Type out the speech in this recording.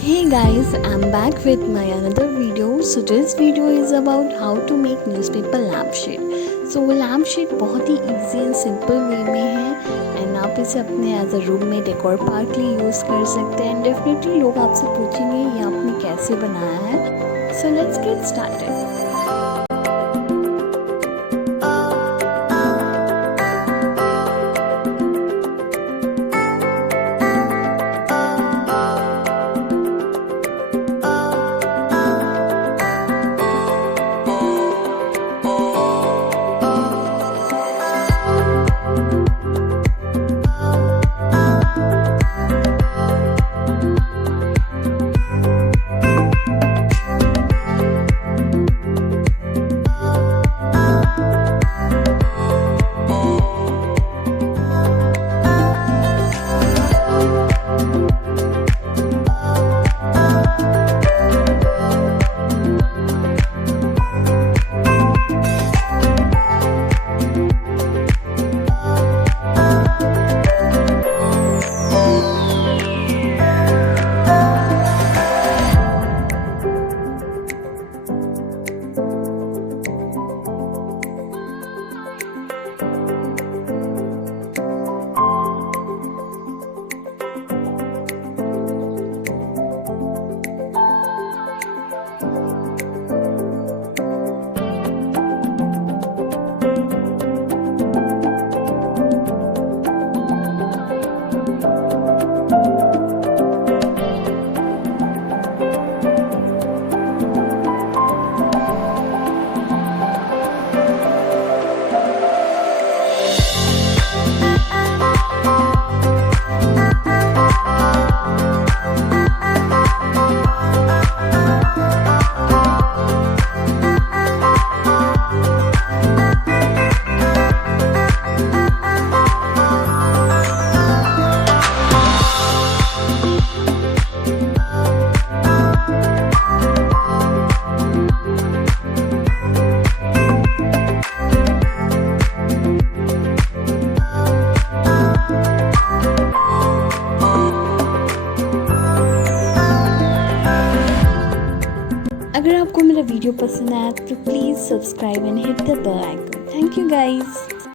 Hey guys, I'm back with my another video. So this video is about how to make newspaper lampshade. So वो lampshade बहुत ही easy and simple way में है and आप इसे अपने as a room में decor part के लिए यूज़ कर सकते हैं. एंड डेफिनेटली लोग आपसे पूछेंगे ये आपने कैसे बनाया है. So let's get started. अगर आपको मेरा वीडियो पसंद आया तो please subscribe and hit the bell icon. Thank you guys.